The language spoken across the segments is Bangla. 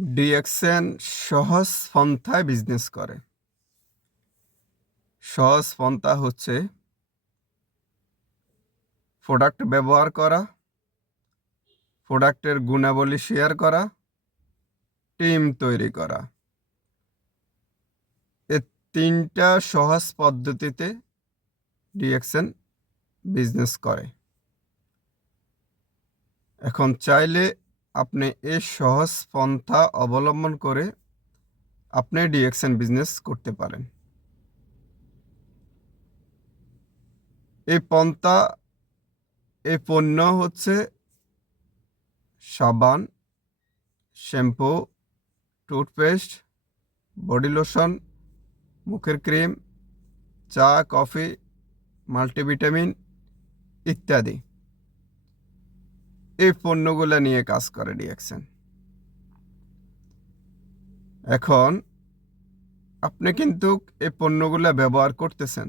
ডিএক্সএন সহজ পন্থায় বিজনেস করে। সহজ পন্থা হচ্ছে প্রোডাক্ট ব্যবহার করা, প্রোডাক্টের গুণাবলী শেয়ার করা, টিম তৈরি করা। এ ৩টা সহজ পদ্ধতিতে ডিএক্সএন বিজনেস করে। এখন চাইলে আপনি এই সহজ পন্থা অবলম্বন করে আপনি ডিএক্সএন বিজনেস করতে পারেন। এই পন্থা, এই পণ্য হচ্ছে সাবান, শ্যাম্পু, টুথপেস্ট, বডি লোশন, মুখের ক্রিম, চা, কফি, মাল্টিভিটামিন ইত্যাদি। এই পণ্যগুলো নিয়ে কাজ করে ডিএক্সএন। এখন আপনি কিন্তু এই পণ্যগুলো ব্যবহার করতেছেন,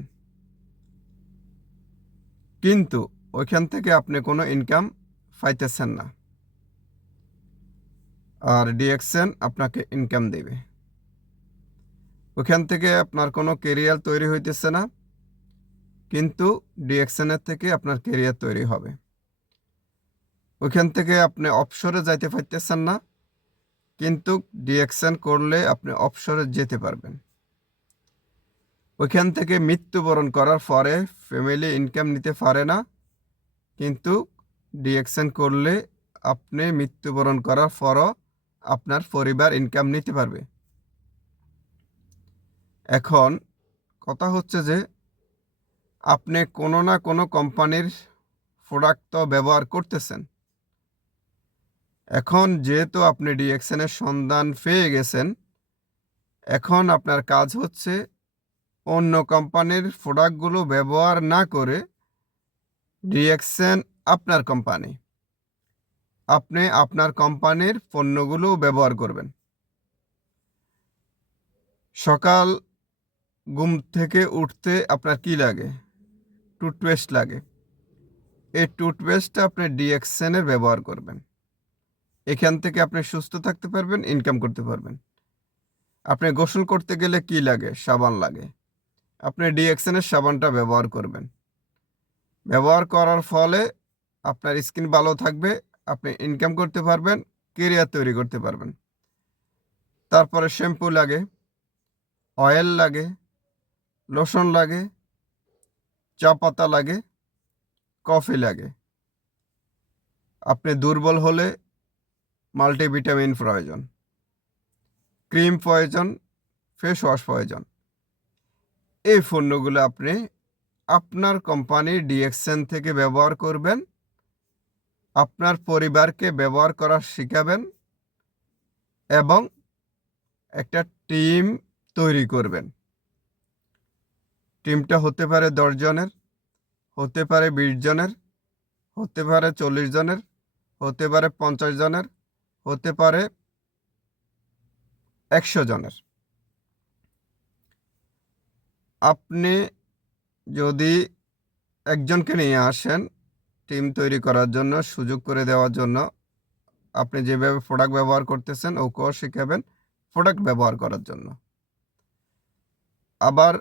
কিন্তু ওইখান থেকে আপনি কোনো ইনকাম পাইতেছেন না, আর ডিএক্সএন আপনাকে ইনকাম দেবে। ওইখান থেকে আপনার কোনো কেরিয়ার তৈরি হইতেছে না, কিন্তু ডিএক্সএনের থেকে আপনার কেরিয়ার তৈরি হবে। ওইখান থেকে আপনি অবসরে যাইতে পারতেছেন না, কিন্তু ডিএক্সএন করলে আপনি অবসরে যেতে পারবেন। ওইখান থেকে মৃত্যুবরণ করার পরে ফ্যামিলি ইনকাম নিতে পারে না, কিন্তু ডিএক্সএন করলে আপনি মৃত্যুবরণ করার পরও আপনার পরিবার ইনকাম নিতে পারবে। এখন কথা হচ্ছে যে আপনি কোনো না কোনো কোম্পানির প্রোডাক্ট তো ব্যবহার করতেছেন। এখন যেহেতু আপনি ডিএক্সএনের সন্ধান পেয়ে গেছেন, এখন আপনার কাজ হচ্ছে অন্য কোম্পানির প্রোডাক্টগুলো ব্যবহার না করে ডিএক্সএন আপনার কোম্পানি, আপনি আপনার কোম্পানির পণ্যগুলো ব্যবহার করবেন। সকাল ঘুম থেকে উঠতে আপনার কি লাগে? টুথপেস্ট লাগে। এই টুথপেস্টটা আপনি ডিএক্সএনের ব্যবহার করবেন। এখান থেকে আপনি সুস্থ থাকতে পারবেন, ইনকাম করতে পারবেন। আপনি গোসল করতে গেলে কি লাগে? সাবান লাগে। আপনি ডিএক্সএনের সাবানটা ব্যবহার করবেন। ব্যবহার করার ফলে আপনার স্কিন ভালো থাকবে, আপনি ইনকাম করতে পারবেন, কেরিয়ার তৈরি করতে পারবেন। তারপরে শ্যাম্পু লাগে, অয়েল লাগে, লোশন লাগে, চা পাতা লাগে, কফি লাগে। আপনি দুর্বল হলে মাল্টিভিটামিন প্রয়োজন, ক্রিম প্রয়োজন, ফেস ওয়াশ প্রয়োজন। এই পণ্যগুলো আপনি আপনার কোম্পানির ডিএক্সএন থেকে ব্যবহার করবেন, আপনার পরিবারকে ব্যবহার করা শিখাবেন এবং একটা টিম তৈরি করবেন। টিমটা হতে পারে 10 জনের, হতে পারে 20 জনের, হতে পারে 40 জনের, হতে পারে 50 জনের, হতে পারে 100 জনের। আপনি যদি একজনকে নিয়ে আসেন টিম তৈরি করার জন্য, সুযোগ করে দেওয়ার জন্য, আপনি যেভাবে প্রোডাক্ট ব্যবহার করতেছেন ওকেও শিখাবেন প্রোডাক্ট ব্যবহার করার জন্য। আবার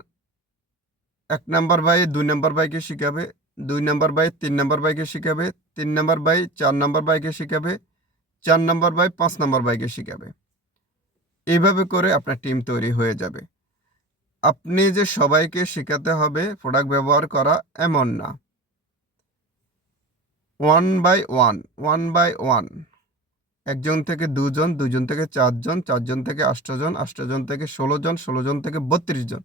1 নাম্বার ভাই 2 নাম্বার ভাইকে শিখাবে, 2 নাম্বার ভাই 3 নাম্বার ভাইকে শিখাবে, 3 নাম্বার ভাই 4 নাম্বার ভাইকে শিখাবে, 4 নাম্বার ভাই 5 নাম্বার ভাইকে শিখাবে। এইভাবে করে আপনার টিম তৈরি হয়ে যাবে। আপনি যে সবাইকে শেখাতে হবে প্রোডাক্ট ব্যবহার করা এমন না। 1 বাই 1, 1 বাই 1, 1 জন থেকে 2 জন, 2 জন থেকে 4 জন, 4 জন থেকে 8 জন, 8 জন থেকে 16 জন, 16 জন থেকে 32 জন।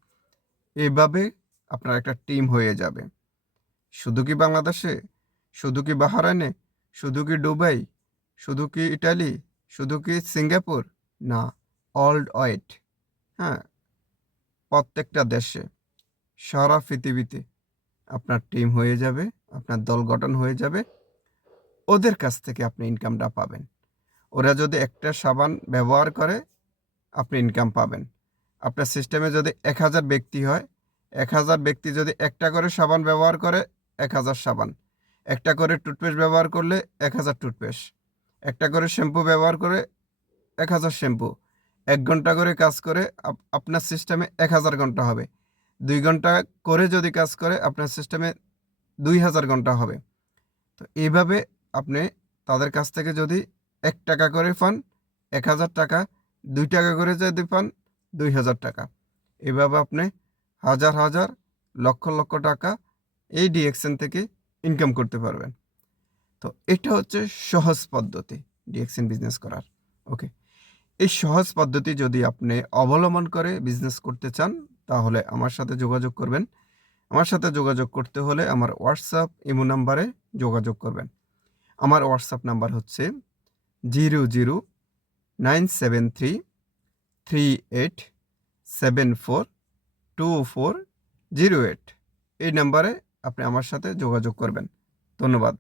এইভাবে আপনার একটা টিম হয়ে যাবে। শুধু কি বাংলাদেশে? শুধু কি বাহরাইনে? শুধু কি দুবাই? শুধু কি ইটালি? শুধু কি সিঙ্গাপুর? না, ওয়ার্ল্ড ওয়াইড। হ্যাঁ, প্রত্যেকটা দেশে, সারা পৃথিবীতে আপনার টিম হয়ে যাবে, আপনার দল গঠন হয়ে যাবে। ওদের কাছ থেকে আপনি ইনকামটা পাবেন। ওরা যদি একটা সাবান ব্যবহার করে আপনি ইনকাম পাবেন। আপনার সিস্টেমে যদি 1000 ব্যক্তি হয়, 1000 ব্যক্তি যদি একটা করে সাবান ব্যবহার করে 1000 সাবান, একটা করে টুথপেস্ট ব্যবহার করলে 1000 টুথপেস্ট, একটা করে শ্যাম্পু ব্যবহার করে 1000 শ্যাম্পু 1 ঘন্টা করে কাজ করে আপনার সিস্টেমে 1000 ঘন্টা হবে। 2 ঘন্টা করে যদি কাজ করে আপনার সিস্টেমে 2000 ঘন্টা হবে। তো এইভাবে আপনি তাদের কাছ থেকে যদি 1 টাকা করে পান 1000 টাকা, 2 টাকা করে যদি পান 2000 টাকা। এভাবে আপনি হাজার হাজার লক্ষ লক্ষ টাকা এই ডিএক্সএন থেকে ইনকাম করতে পারবেন। তো এটা হচ্ছে সহজ পদ্ধতি ডিএক্সএন বিজনেস করার। ওকে, এই সহজ পদ্ধতি যদি আপনি অবলম্বন করে বিজনেস করতে চান তাহলে আমার সাথে যোগাযোগ করবেন। আমার সাথে যোগাযোগ করতে হলে আমার হোয়াটসঅ্যাপ ইমো নাম্বারে যোগাযোগ করবেন। আমার হোয়াটসঅ্যাপ নাম্বার হচ্ছে 0097338742408। এই নাম্বারে আপনি আমার সাথে যোগাযোগ করবেন। ধন্যবাদ।